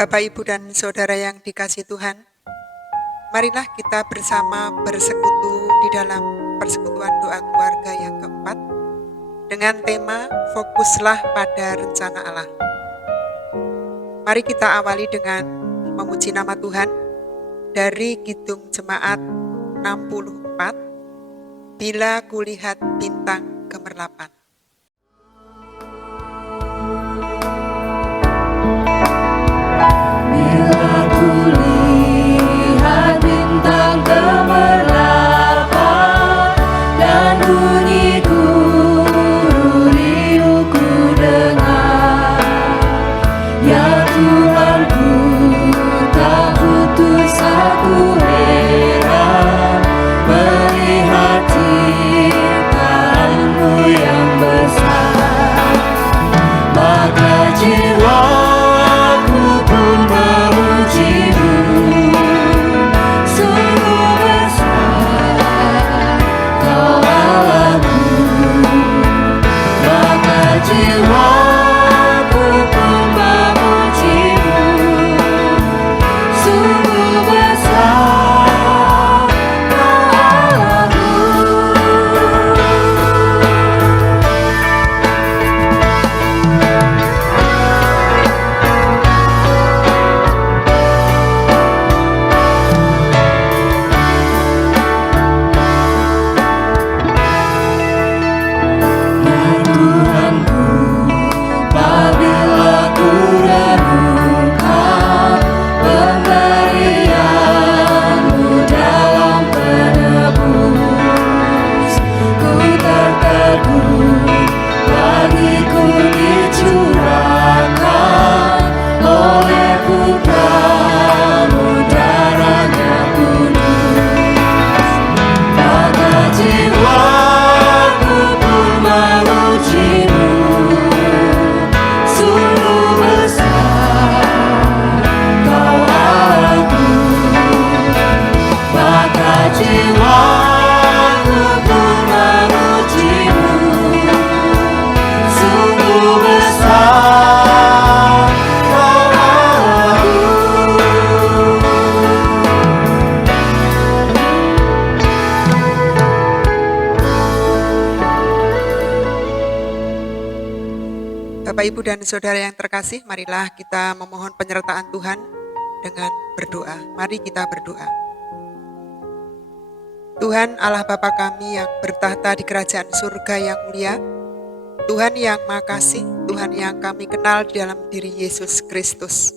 Bapak, Ibu, dan Saudara yang dikasihi Tuhan, marilah kita bersama bersekutu di dalam persekutuan doa keluarga yang keempat dengan tema Fokuslah pada Rencana Allah. Mari kita awali dengan memuji nama Tuhan dari Kidung Jemaat 64, Bila Kulihat Bintang Gemerlapan. Bapak, Ibu, dan Saudara yang terkasih, marilah kita memohon penyertaan Tuhan dengan berdoa. Mari kita berdoa. Tuhan Allah Bapa kami yang bertahta di kerajaan surga yang mulia, Tuhan yang Maha Kasih, Tuhan yang kami kenal di dalam diri Yesus Kristus.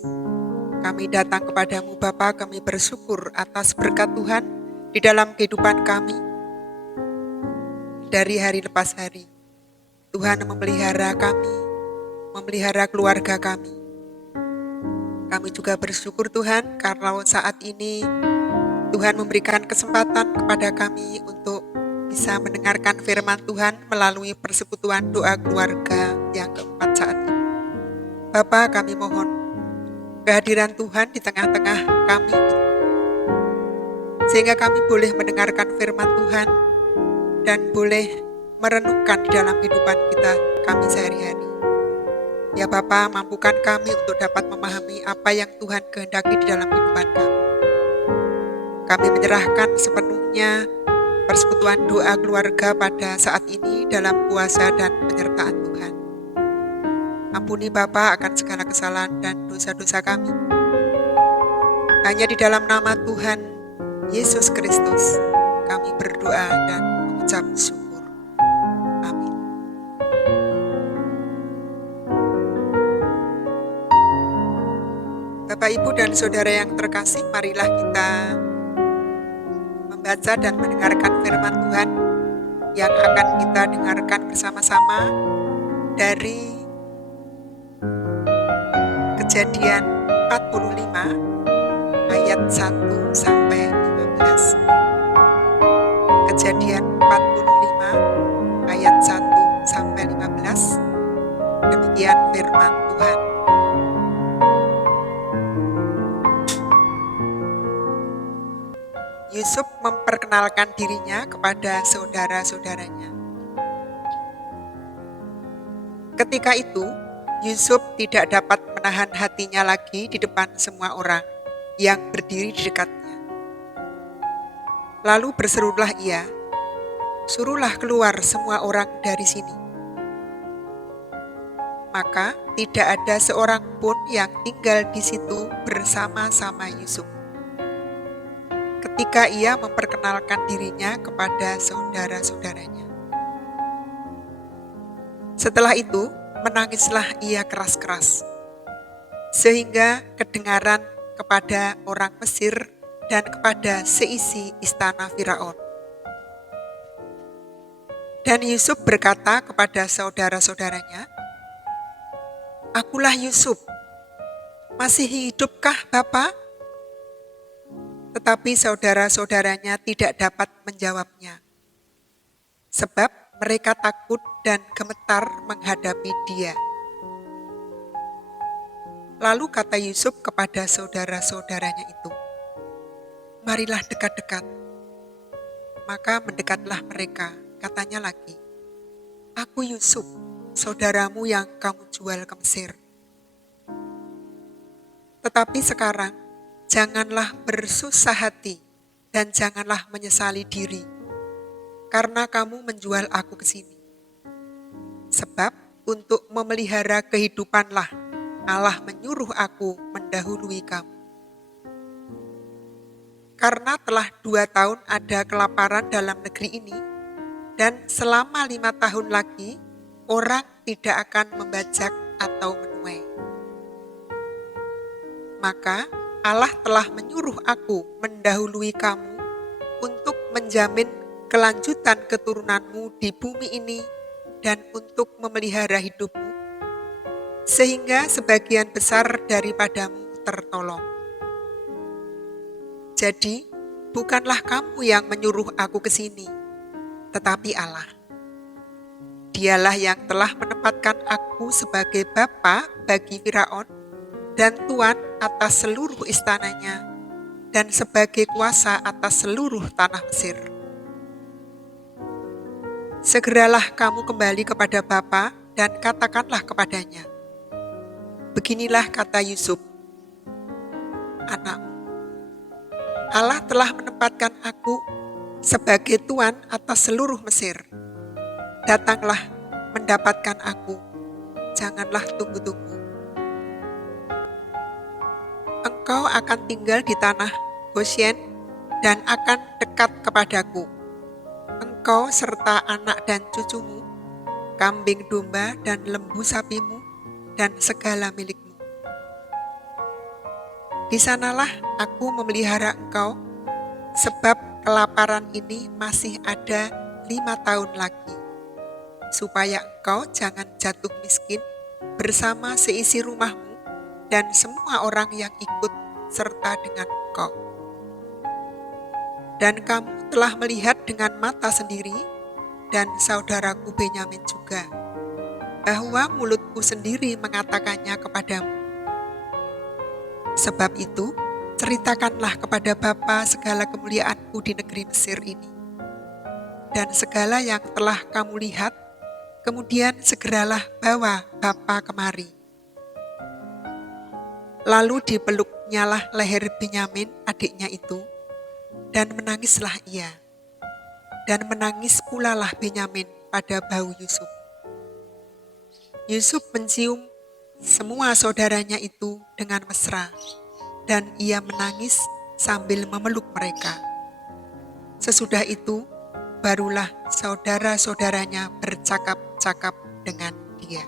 Kami datang kepadamu Bapa, kami bersyukur atas berkat Tuhan di dalam kehidupan kami dari hari lepas hari. Tuhan memelihara kami, memelihara keluarga kami. Kami juga bersyukur Tuhan karena saat ini Tuhan memberikan kesempatan kepada kami untuk bisa mendengarkan firman Tuhan melalui persekutuan doa keluarga yang keempat saat ini. Bapa, kami mohon kehadiran Tuhan di tengah-tengah kami, sehingga kami boleh mendengarkan firman Tuhan dan boleh merenungkan di dalam kehidupan kami sehari-hari. Ya Bapa, mampukan kami untuk dapat memahami apa yang Tuhan kehendaki di dalam kehidupan kami. Kami menyerahkan sepenuhnya persekutuan doa keluarga pada saat ini dalam kuasa dan penyertaan Tuhan. Ampuni Bapa akan segala kesalahan dan dosa-dosa kami. Hanya di dalam nama Tuhan Yesus Kristus kami berdoa dan mengucap syukur. Amin. Bapak, Ibu, dan Saudara yang terkasih, marilah kita membaca dan mendengarkan firman Tuhan yang akan kita dengarkan bersama-sama dari Kejadian 45 ayat 1 sampai 15. Kejadian 45 ayat 1 sampai 15. Demikian firman Tuhan. Yusuf memperkenalkan dirinya kepada saudara-saudaranya. Ketika itu, Yusuf tidak dapat menahan hatinya lagi di depan semua orang yang berdiri di dekatnya. Lalu berserulah ia, "Suruhlah keluar semua orang dari sini." Maka tidak ada seorang pun yang tinggal di situ bersama-sama Yusuf. Ketika ia memperkenalkan dirinya kepada saudara-saudaranya. Setelah itu, menangislah ia keras-keras, sehingga kedengaran kepada orang Mesir dan kepada seisi istana Firaun. Dan Yusuf berkata kepada saudara-saudaranya, "Akulah Yusuf, masih hidupkah Bapa?" Tetapi saudara-saudaranya tidak dapat menjawabnya, sebab mereka takut dan gemetar menghadapi dia. Lalu kata Yusuf kepada saudara-saudaranya itu, "Marilah dekat-dekat." Maka mendekatlah mereka, katanya lagi, "Aku Yusuf, saudaramu yang kamu jual ke Mesir. Tetapi sekarang, janganlah bersusah hati dan janganlah menyesali diri, karena kamu menjual aku ke sini. Sebab untuk memelihara kehidupanlah Allah menyuruh aku mendahului kamu. Karena telah 2 tahun ada kelaparan dalam negeri ini, dan selama 5 tahun lagi orang tidak akan membajak atau menuai. Maka Allah telah menyuruh aku mendahului kamu untuk menjamin kelanjutan keturunanmu di bumi ini dan untuk memelihara hidupmu, sehingga sebagian besar daripadamu tertolong. Jadi, bukanlah kamu yang menyuruh aku ke sini, tetapi Allah. Dialah yang telah menempatkan aku sebagai bapa bagi Firaun dan tuan atas seluruh istananya dan sebagai kuasa atas seluruh tanah Mesir. Segeralah kamu kembali kepada Bapa dan katakanlah kepadanya, beginilah kata Yusuf, anakmu. Allah telah menempatkan aku sebagai tuan atas seluruh Mesir. Datanglah mendapatkan aku, janganlah tunggu-tunggu. Engkau akan tinggal di tanah Gosyen dan akan dekat kepadaku. Engkau serta anak dan cucumu, kambing domba dan lembu sapimu, dan segala milikmu. Di sanalah aku memelihara engkau, sebab kelaparan ini masih ada 5 tahun lagi, supaya engkau jangan jatuh miskin bersama seisi rumahmu dan semua orang yang ikut serta dengan engkau. Dan kamu telah melihat dengan mata sendiri, dan saudaraku Benyamin juga, bahwa mulutku sendiri mengatakannya kepadamu. Sebab itu, ceritakanlah kepada Bapa segala kemuliaanku di negeri Mesir ini, dan segala yang telah kamu lihat, kemudian segeralah bawa Bapa kemari. Lalu dipeluknyalah leher Benyamin adiknya itu, dan menangislah ia. Dan menangis pulalah Benyamin pada bau Yusuf. Yusuf mencium semua saudaranya itu dengan mesra, dan ia menangis sambil memeluk mereka. Sesudah itu, barulah saudara-saudaranya bercakap-cakap dengan dia.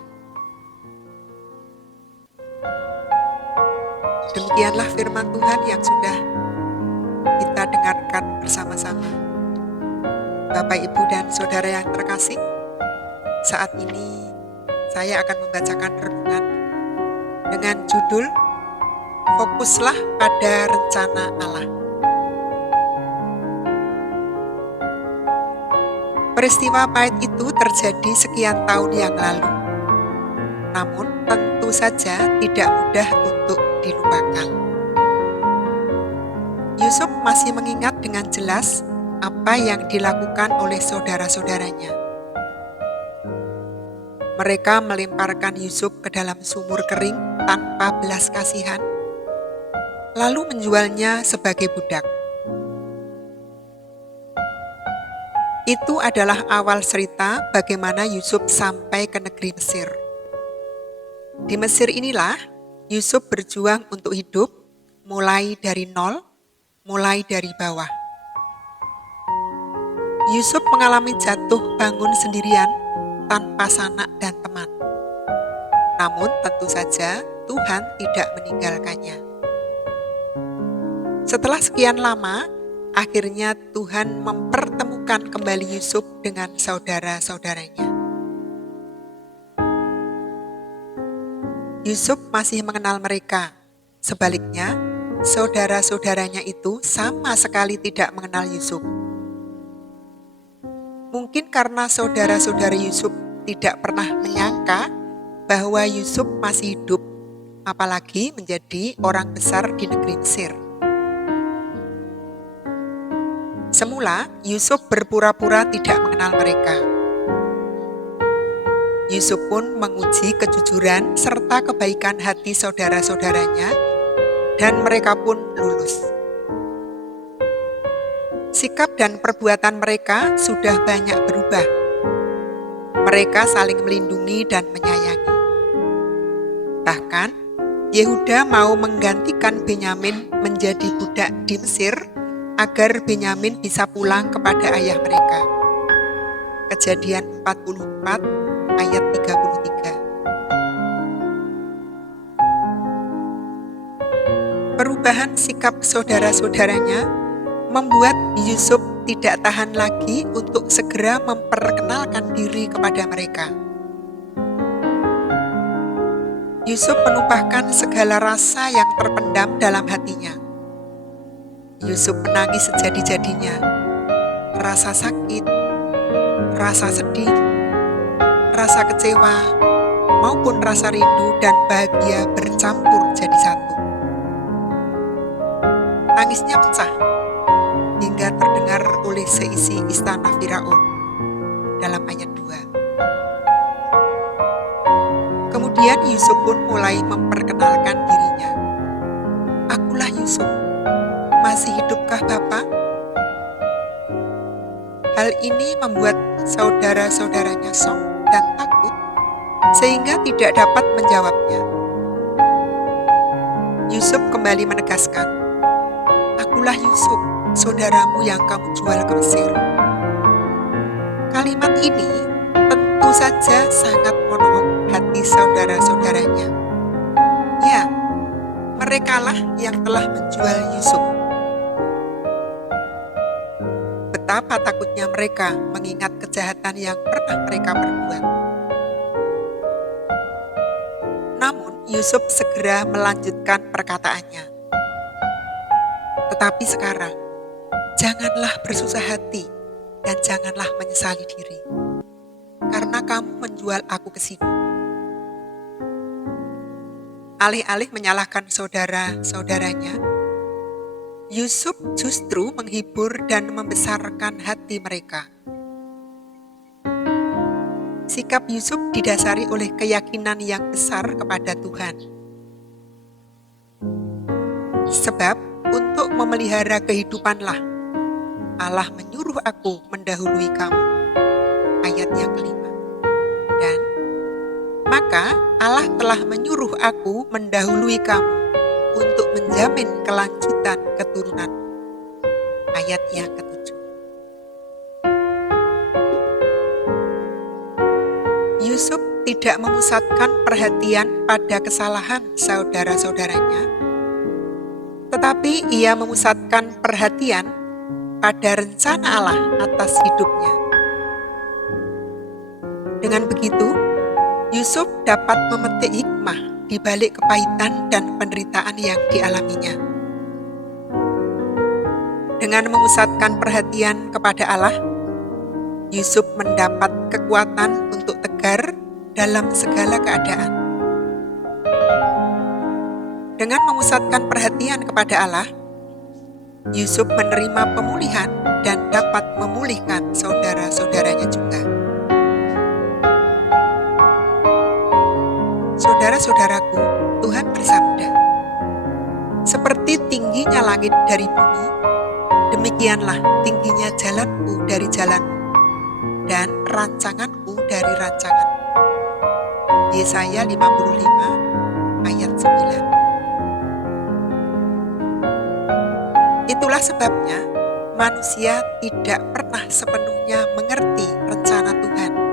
Demikianlah firman Tuhan yang sudah kita dengarkan bersama-sama. Bapak, Ibu, dan Saudara yang terkasih, saat ini saya akan membacakan renungan dengan judul Fokuslah pada Rencana Allah. Peristiwa pahit itu terjadi sekian tahun yang lalu, namun tentu saja tidak mudah untuk dilupakan. Yusuf masih mengingat dengan jelas apa yang dilakukan oleh saudara-saudaranya. Mereka melemparkan Yusuf ke dalam sumur kering tanpa belas kasihan, lalu menjualnya sebagai budak. Itu adalah awal cerita bagaimana Yusuf sampai ke negeri Mesir. Di Mesir inilah Yusuf berjuang untuk hidup, mulai dari nol, mulai dari bawah. Yusuf mengalami jatuh bangun sendirian tanpa sanak dan teman. Namun tentu saja Tuhan tidak meninggalkannya. Setelah sekian lama, akhirnya Tuhan mempertemukan kembali Yusuf dengan saudara-saudaranya. Yusuf masih mengenal mereka. Sebaliknya, saudara-saudaranya itu sama sekali tidak mengenal Yusuf. Mungkin karena saudara-saudara Yusuf tidak pernah menyangka bahwa Yusuf masih hidup, apalagi menjadi orang besar di negeri Mesir. Semula, Yusuf berpura-pura tidak mengenal mereka. Yusuf pun menguji kejujuran serta kebaikan hati saudara-saudaranya, dan mereka pun lulus. Sikap dan perbuatan mereka sudah banyak berubah. Mereka saling melindungi dan menyayangi. Bahkan, Yehuda mau menggantikan Benyamin menjadi budak di Mesir agar Benyamin bisa pulang kepada ayah mereka. Kejadian 44 ayat 33. Perubahan sikap saudara-saudaranya membuat Yusuf tidak tahan lagi untuk segera memperkenalkan diri kepada mereka. Yusuf menumpahkan segala rasa yang terpendam dalam hatinya. Yusuf menangis sejadi-jadinya, rasa sakit, rasa sedih, rasa kecewa, maupun rasa rindu dan bahagia bercampur jadi satu. Tangisnya pecah hingga terdengar oleh seisi istana Firaun dalam ayat 2. Kemudian Yusuf pun mulai memperkenalkan dirinya. Akulah Yusuf, masih hidupkah Bapak? Hal ini membuat saudara-saudaranya shock dan takut sehingga tidak dapat menjawabnya. Yusuf kembali menegaskan, akulah Yusuf, saudaramu yang kamu jual ke Mesir. Kalimat ini tentu saja sangat menohok hati saudara-saudaranya. Ya, merekalah yang telah menjual Yusuf. Betapa takutnya mereka mengingat kejahatan yang pernah mereka perbuat. Namun Yusuf segera melanjutkan perkataannya. Tetapi sekarang, janganlah bersusah hati dan janganlah menyesali diri, karena kamu menjual aku ke sini. Alih-alih menyalahkan saudara-saudaranya, Yusuf justru menghibur dan membesarkan hati mereka. Sikap Yusuf didasari oleh keyakinan yang besar kepada Tuhan. Sebab untuk memelihara kehidupanlah Allah menyuruh aku mendahului kamu. Ayat yang kelima. Dan maka Allah telah menyuruh aku mendahului kamu untuk menjamin kelanjutan keturunan. Ayat yang ketujuh. Yusuf tidak memusatkan perhatian pada kesalahan saudara-saudaranya, tetapi ia memusatkan perhatian pada rencana Allah atas hidupnya. Dengan begitu, Yusuf dapat memetik hikmah di balik kepahitan dan penderitaan yang dialaminya. Dengan memusatkan perhatian kepada Allah, Yusuf mendapat kekuatan untuk tegar dalam segala keadaan. Dengan memusatkan perhatian kepada Allah, Yusuf menerima pemulihan dan dapat memulihkan saudara-saudaranya juga. Saudara-saudaraku, Tuhan bersabda, "Seperti tingginya langit dari bumi, demikianlah tingginya jalanku dari jalanmu, dan rancanganku dari rancanganmu." Yesaya 55 ayat 9. Itulah sebabnya manusia tidak pernah sepenuhnya mengerti rencana Tuhan.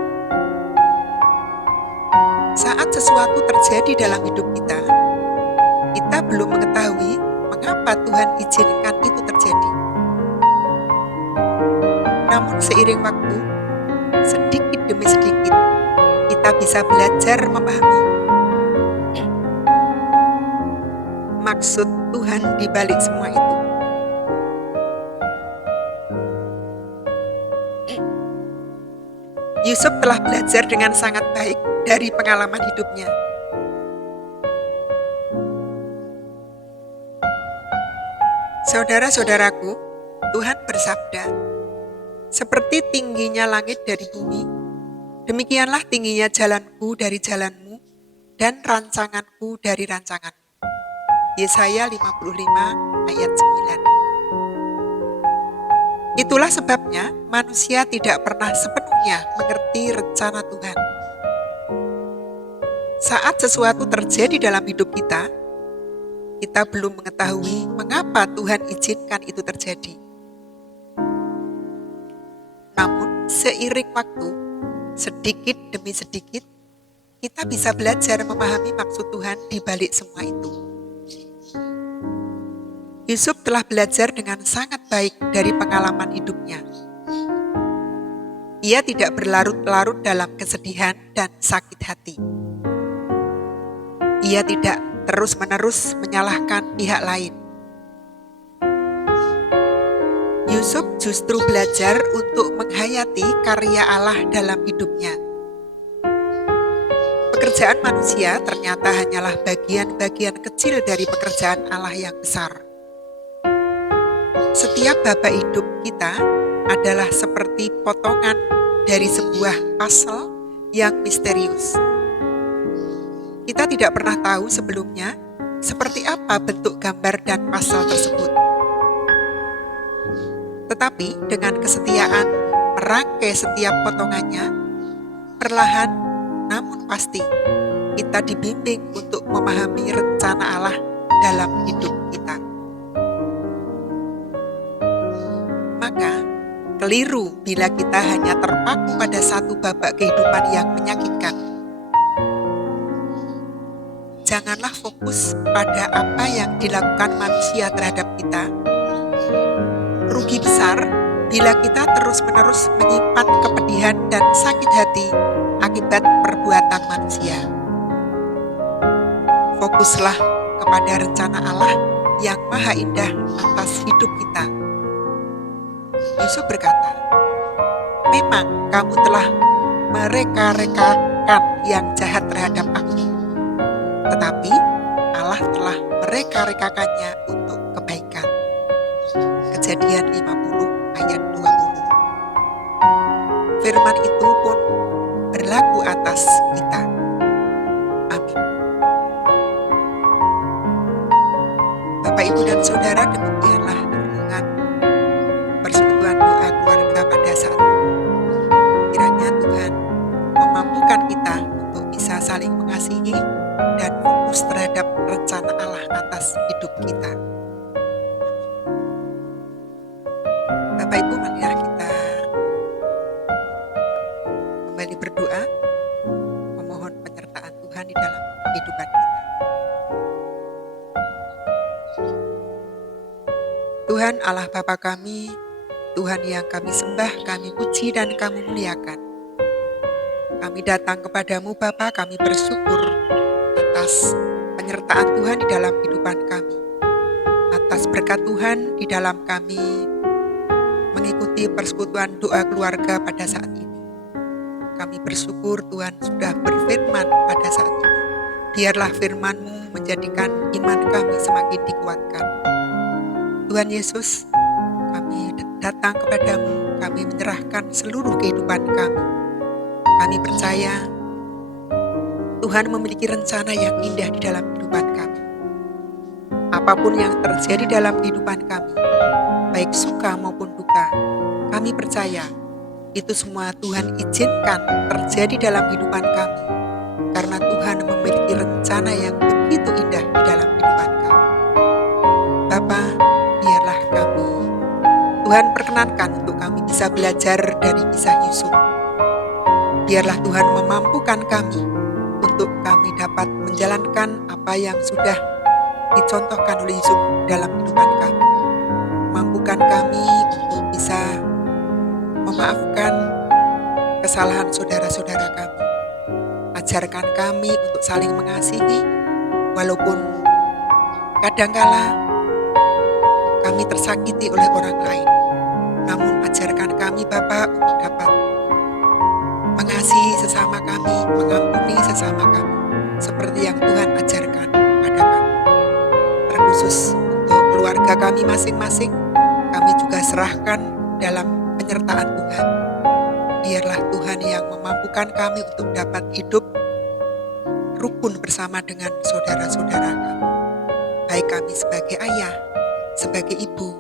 Saat sesuatu terjadi dalam hidup kita belum mengetahui mengapa Tuhan izinkan itu terjadi. Namun seiring waktu, sedikit demi sedikit, kita bisa belajar memahami maksud Tuhan di balik semua itu. Yusuf telah belajar dengan sangat baik dari pengalaman hidupnya. Saudara-saudaraku, Tuhan bersabda, "Seperti tingginya langit dari bumi, demikianlah tingginya jalanku dari jalanmu, dan rancanganku dari rancanganmu." Yesaya 55 ayat 9. Itulah sebabnya manusia tidak pernah sepenuhnya mengerti rencana Tuhan. Saat sesuatu terjadi dalam hidup kita belum mengetahui mengapa Tuhan izinkan itu terjadi. Namun, seiring waktu, sedikit demi sedikit, kita bisa belajar memahami maksud Tuhan di balik semua itu. Yusuf telah belajar dengan sangat baik dari pengalaman hidupnya. Ia tidak berlarut-larut dalam kesedihan dan sakit hati. Ia tidak terus-menerus menyalahkan pihak lain. Yusuf justru belajar untuk menghayati karya Allah dalam hidupnya. Pekerjaan manusia ternyata hanyalah bagian-bagian kecil dari pekerjaan Allah yang besar. Setiap babak hidup kita adalah seperti potongan dari sebuah puzzle yang misterius. Kita tidak pernah tahu sebelumnya seperti apa bentuk gambar dan puzzle tersebut. Tetapi dengan kesetiaan merangkai setiap potongannya, perlahan namun pasti kita dibimbing untuk memahami rencana Allah dalam hidup kita. Maka, keliru bila kita hanya terpaku pada satu babak kehidupan yang menyakitkan. Janganlah fokus pada apa yang dilakukan manusia terhadap kita. Rugi besar bila kita terus-menerus menyimpan kepedihan dan sakit hati akibat perbuatan manusia. Fokuslah kepada rencana Allah yang maha indah atas hidup kita. Yusuf berkata, "Memang kamu telah mereka-rekakan yang jahat terhadap aku, tetapi Allah telah mereka-rekakannya untuk kebaikan." Kejadian 50 ayat 20. Firman itu pun berlaku atas kita. Amin. Bapak, Ibu, dan Saudara, demikianlah renungan persekutuan doa keluarga pada saat ini. Kiranya Tuhan memampukan kita untuk bisa saling mengasihi dan fokus terhadap rencana Allah atas hidup kita. Bapak, Ibu, marilah kita kembali berdoa, memohon penyertaan Tuhan di dalam kehidupan kita. Tuhan Allah Bapa kami, Tuhan yang kami sembah, kami puji dan kami muliakan. Kami datang kepadamu Bapa, kami bersyukur atas penyertaan Tuhan di dalam kehidupan kami, atas berkat Tuhan di dalam kami mengikuti persekutuan doa keluarga pada saat ini. Kami bersyukur Tuhan sudah berfirman pada saat ini. Biarlah firman-Mu menjadikan iman kami semakin dikuatkan. Tuhan Yesus, kami datang kepadamu, kami menyerahkan seluruh kehidupan kami. Kami percaya Tuhan memiliki rencana yang indah di dalam kehidupan kami. Apapun yang terjadi dalam kehidupan kami, baik suka maupun duka, kami percaya itu semua Tuhan izinkan terjadi dalam kehidupan kami, karena Tuhan memiliki rencana yang begitu indah di dalam kehidupan kami. Bapa, biarlah kami, Tuhan perkenankan untuk kami bisa belajar dari kisah Yusuf. Biarlah Tuhan memampukan kami untuk kami dapat menjalankan apa yang sudah dicontohkan oleh Yusuf dalam kehidupan kami. Mampukan kami untuk bisa memaafkan kesalahan saudara-saudara kami. Ajarkan kami untuk saling mengasihi, walaupun kadangkala kami tersakiti oleh orang lain. Namun ajarkan kami Bapa untuk dapat mengasihi sesama kami, mengampuni sesama kami, seperti yang Tuhan ajarkan pada kami. Terkhusus untuk keluarga kami masing-masing, kami juga serahkan dalam penyertaan Tuhan. Biarlah Tuhan yang memampukan kami untuk dapat hidup rukun bersama dengan saudara-saudara kami. Baik kami sebagai ayah, sebagai ibu,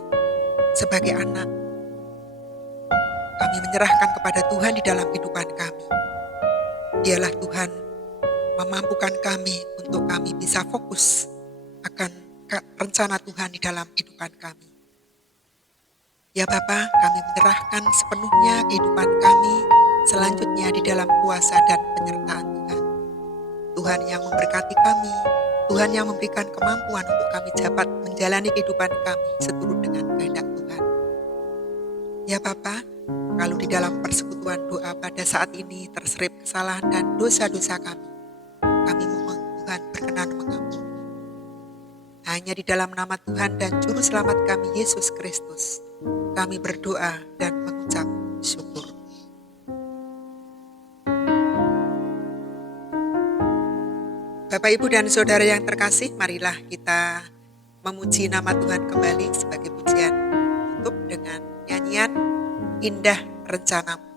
sebagai anak. Kami menyerahkan kepada Tuhan di dalam kehidupan kami. Biarlah Tuhan memampukan kami untuk kami bisa fokus akan rencana Tuhan di dalam kehidupan kami. Ya Bapa, kami menyerahkan sepenuhnya kehidupan kami selanjutnya di dalam kuasa dan penyertaan Tuhan. Tuhan yang memberkati kami, Tuhan yang memberikan kemampuan untuk kami dapat menjalani kehidupan kami seturut dengan kehendak Tuhan. Ya Bapa, kalau di dalam persekutuan doa pada saat ini terselip kesalahan dan dosa-dosa kami mohon Tuhan berkenan mengampuni. Hanya di dalam nama Tuhan dan Juru Selamat kami Yesus Kristus, kami berdoa dan mengucap syukur. Bapak, Ibu, dan Saudara yang terkasih, marilah kita memuji nama Tuhan kembali sebagai pujian tutup dengan nyanyian Indah Rencanamu.